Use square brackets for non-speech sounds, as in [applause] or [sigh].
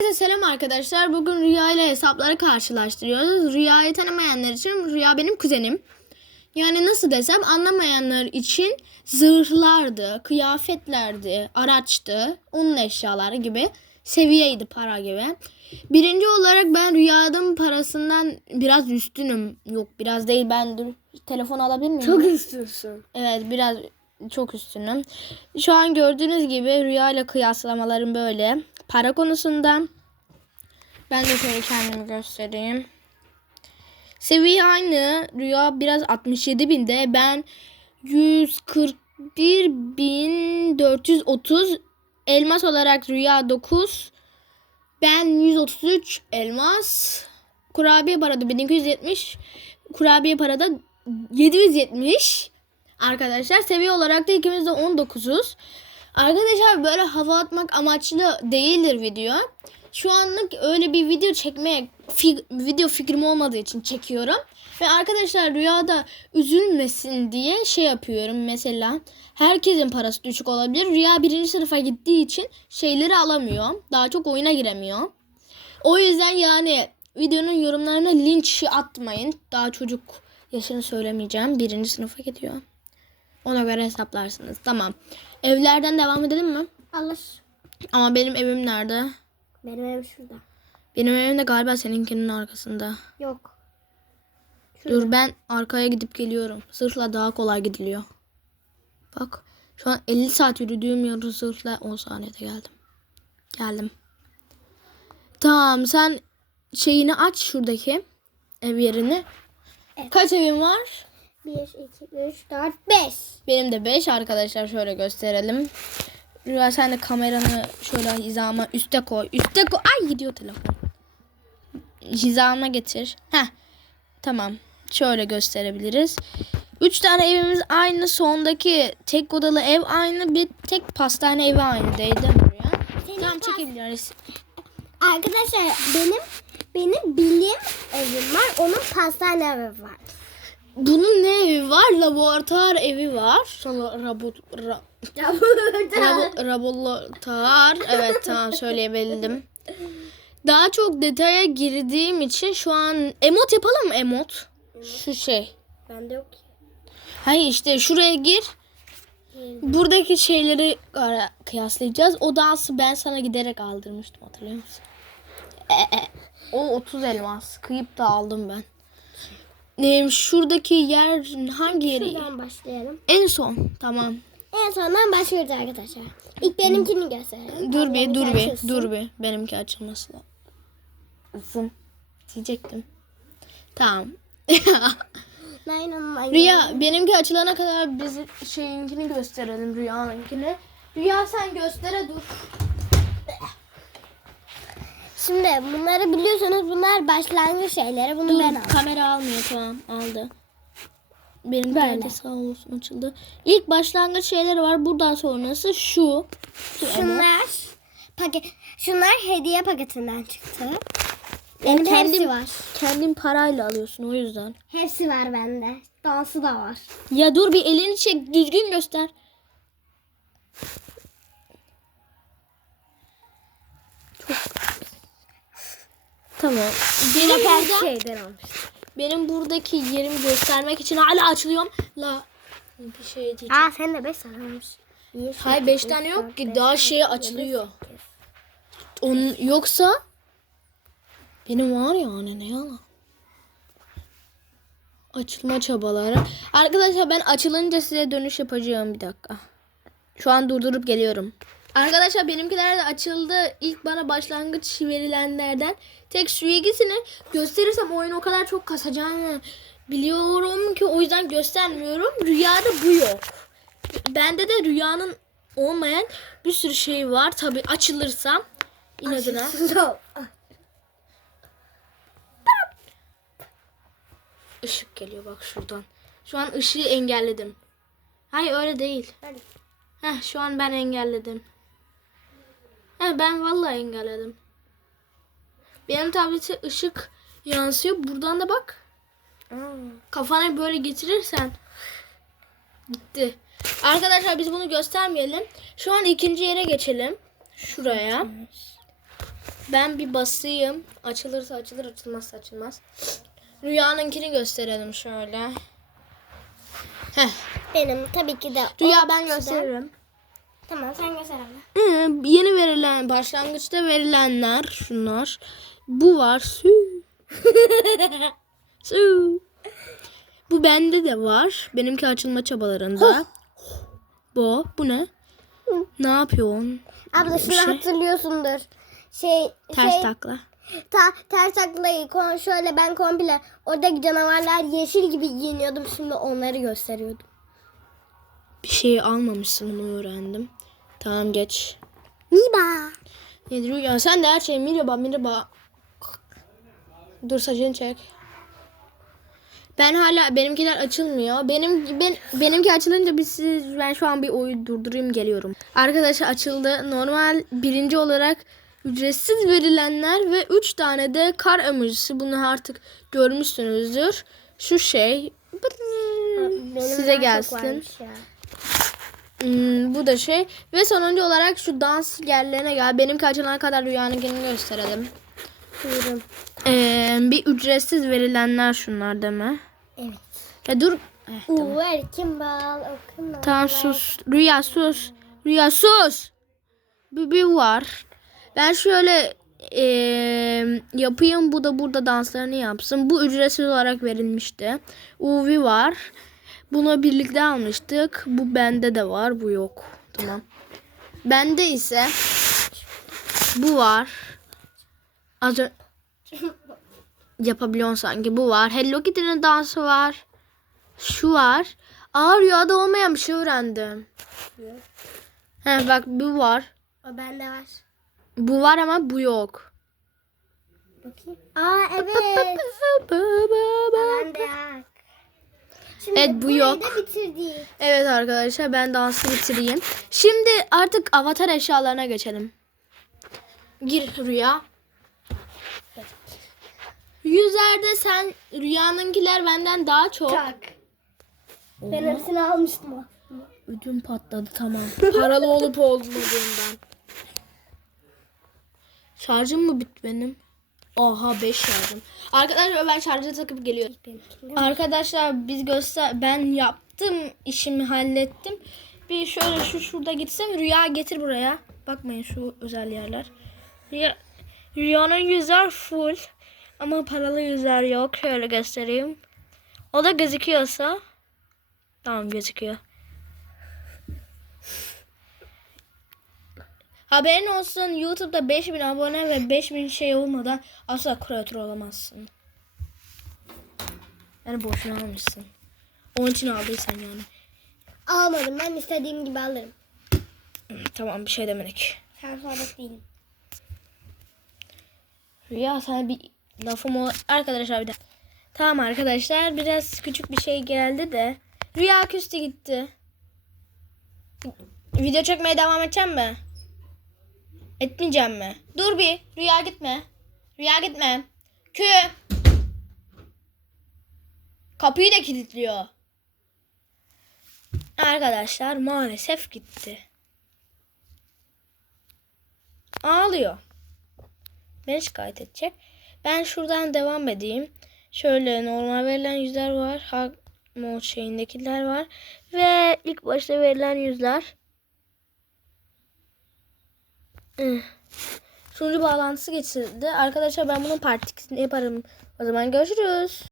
Herkese selam arkadaşlar. Bugün Rüya ile hesapları karşılaştırıyoruz. Rüyayı tanımayanlar için Rüya benim kuzenim. Yani nasıl desem anlamayanlar için zırhlardı, kıyafetlerdi, araçtı, onun eşyaları gibi seviyeydi para gibi. Birinci olarak ben Rüya'nın parasından biraz üstünüm. Yok biraz değil ben dur telefon alabilir miyim? Çok istiyorsun. Evet biraz çok üstünüm. Şu an gördüğünüz gibi rüya ile kıyaslamalarım böyle. Para konusunda ben de şöyle kendimi göstereyim. Seviye aynı. Rüya biraz 67 binde. Ben 141.430 elmas olarak rüya 9. Ben 133 elmas. Kurabiye parada 1270. Kurabiye parada 770. Arkadaşlar seviye olarak da ikimiz de 19'uz. Arkadaşlar böyle hava atmak amaçlı değildir video. Şu anlık öyle bir video çekmeye fi- video fikrim olmadığı için çekiyorum. Ve arkadaşlar rüyada üzülmesin diye şey yapıyorum mesela. Herkesin parası düşük olabilir. Rüya birinci sınıfa gittiği için şeyleri alamıyor. Daha çok oyuna giremiyor. O yüzden yani videonun yorumlarına linç atmayın. Daha çocuk yaşını söylemeyeceğim. Birinci sınıfa gidiyor. Ona göre hesaplarsınız. Tamam. Evlerden devam edelim mi? Alır. Ama benim evim nerede? Benim evim şurada. Benim evim de galiba seninkinin arkasında. Yok. Dur ben arkaya gidip geliyorum. Zırhla daha kolay gidiliyor. Bak şu an 50 saat yürüdüğüm yolu zırhla 10 saniyede geldim. Geldim. Tamam sen şeyini aç şuradaki ev yerini. Kaç evim var? 1, 2, 3, 4, 5. Benim de 5 arkadaşlar şöyle gösterelim. Rüya sen de kameranı şöyle hizama üste koy. Üste koy. Ay gidiyor telefon. Hizama getir. Heh. Tamam. Şöyle gösterebiliriz. 3 tane evimiz aynı. Sondaki tek odalı ev aynı. Bir tek pastane evi aynı. Değil mi Rüya? Tamam çekebiliriz. Arkadaşlar benim benim bilim evim var. Onun pastane evi var. Bunun ne evi var? Laboratuvar evi var. Sonra rabot, ra, Rabo, Rabolatar. Evet tamam söyleyebildim. Daha çok detaya girdiğim için şu an emot yapalım mı emot? Şu şey. Bende yok ki. Hayır işte şuraya gir. Buradaki şeyleri ara- kıyaslayacağız. O dansı ben sana giderek aldırmıştım hatırlıyor musun? E, e, o 30 elmas. Kıyıp da aldım ben. Ee, şuradaki yer hangi yeri? Şuradan başlayalım. En son. Tamam. En sondan başlıyoruz arkadaşlar. İlk benimkini gösterelim. Dur bir, dur bir, dur bir. Benimki açılması lazım. Diyecektim. Tamam. [laughs] Nein, Rüya, benimki açılana kadar biz şeyinkini gösterelim Rüya'nınkini. Rüya sen göstere dur. Şimdi bunları biliyorsunuz bunlar başlangıç şeyleri. Bunu Dur, ben aldım. kamera almıyor tamam aldı. Benim de sağ olsun açıldı. İlk başlangıç şeyleri var. Buradan sonrası şu. Şunlar paket şunlar hediye paketinden çıktı. Benim kendim- hepsi var. Kendin parayla alıyorsun o yüzden. Hepsi var bende. Dansı da var. Ya dur bir elini çek düzgün göster. Tamam. Benim Her burada, şeyden almış. benim buradaki yerimi göstermek için hala açılıyorum. La bir şey diyeceğim. Aa sen de 5 tane almış. Bir, Hayır 5 tane yok ki daha şey açılıyor. Onun yoksa benim var ya anne ne yalan. Açılma çabaları. Arkadaşlar ben açılınca size dönüş yapacağım bir dakika. Şu an durdurup geliyorum. Arkadaşlar benimkiler de açıldı. İlk bana başlangıç verilenlerden tek şu ikisini gösterirsem oyun o kadar çok kasacağını biliyorum ki o yüzden göstermiyorum. Rüyada bu yok. Bende de rüyanın olmayan bir sürü şey var. Tabi açılırsa inadına. [laughs] Işık geliyor bak şuradan. Şu an ışığı engelledim. Hayır öyle değil. Heh şu an ben engelledim. Heh ben vallahi engelledim. Benim tablete ışık yansıyor. Buradan da bak. Kafana böyle getirirsen gitti. Arkadaşlar biz bunu göstermeyelim. Şu an ikinci yere geçelim. Şuraya. Ben bir basayım. Açılırsa açılır, açılmazsa açılmaz. Rüyanınkini gösterelim şöyle. Heh. Benim tabii ki de. Rüya ben gösteririm. Tamam sen göster abla. Ee, yeni verilen, başlangıçta verilenler şunlar. Bu var. Su. [laughs] Su. Bu bende de var. Benimki açılma çabalarında. Bu. Bu ne? Ne yapıyorsun? Abla şunu şey. hatırlıyorsundur. Şey, Ters şey takla. ta, ters taklayı kon, şöyle ben komple oradaki canavarlar yeşil gibi giyiniyordum. Şimdi onları gösteriyordum. Bir şey almamışsın onu öğrendim. Tamam geç. Miba. Nedir ya sen de her şey merhaba merhaba. Dur saçını çek. Ben hala benimkiler açılmıyor. Benim ben benimki açılınca biz siz ben şu an bir oyun durdurayım geliyorum. Arkadaşlar açıldı. Normal birinci olarak ücretsiz verilenler ve 3 tane de kar emojisi. Bunu artık görmüşsünüzdür. Şu şey Benim size gelsin. Hmm, bu da şey. Ve sonuncu olarak şu dans yerlerine gel. Benimki açılana kadar rüyanınkini gösterelim. Buyurun. Ee, bir ücretsiz verilenler şunlar değil mi? Evet. Ya dur. Eh, tamam. Uver kim bal okuma. tamam sus. Rüya sus. Rüya sus. Bir, bir var. Ben şöyle eee, yapayım. Bu da burada danslarını yapsın. Bu ücretsiz olarak verilmişti. Uvi var. Bunu birlikte almıştık. Bu bende de var. Bu yok. Tamam. Bende ise bu var. Az önce yapabiliyorsun sanki. Bu var. Hello Kitty'nin dansı var. Şu var. Aa rüyada olmayan bir şey öğrendim. He bak bu var. O bende var. Bu var ama bu yok. Bakayım. Aa evet. Bende yok. Şimdi Evet, bu yok. da bitirdik. Evet arkadaşlar ben dansı bitireyim. Şimdi artık avatar eşyalarına geçelim. Gir rüya. Yüzlerde sen rüyanınkiler benden daha çok. Tak. Ben hepsini almıştım. Ödüm patladı tamam. Paralı olup olmadığından. Şarjım mı bitti benim? Oha 5 şarjım. Arkadaşlar ben şarja takıp geliyorum. Arkadaşlar biz göster ben yaptım işimi hallettim. Bir şöyle şu şurada gitsem Rüya getir buraya. Bakmayın şu özel yerler. Rüya, Rüyanın yüzler full. Ama paralı yüzler yok. Şöyle göstereyim. O da gözüküyorsa. Tamam gözüküyor. Haberin olsun YouTube'da 5000 abone ve 5000 şey olmadan asla kreatör olamazsın. Yani boşuna almışsın. Onun için aldıysan yani. Almadım ben istediğim gibi alırım. Tamam bir şey demedik. Sen sabit değilim. Rüya sana bir lafım o. Arkadaşlar bir de. Tamam arkadaşlar biraz küçük bir şey geldi de. Rüya küstü gitti. Video çekmeye devam edeceğim mi? Etmeyeceğim mi? Dur bir. Rüya gitme. Rüya gitme. Kü. Kapıyı da kilitliyor. Arkadaşlar maalesef gitti. Ağlıyor. Beni şikayet edecek. Ben şuradan devam edeyim. Şöyle normal verilen yüzler var. Hug mode şeyindekiler var. Ve ilk başta verilen yüzler. Sunucu bağlantısı geçildi. Arkadaşlar ben bunun partikisini yaparım. O zaman görüşürüz.